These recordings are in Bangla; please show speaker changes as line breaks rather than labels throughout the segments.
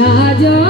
সাজা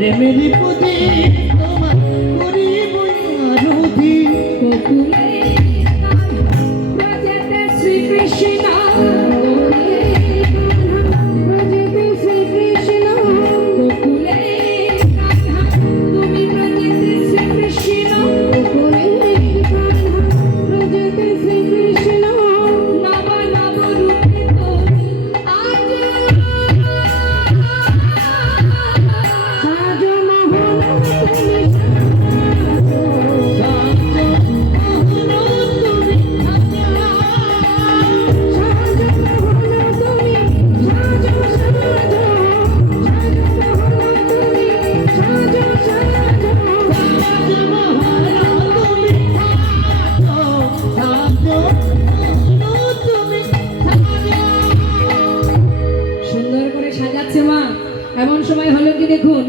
ప్రేమిది పుదీ সময় হলো কি দেখুন?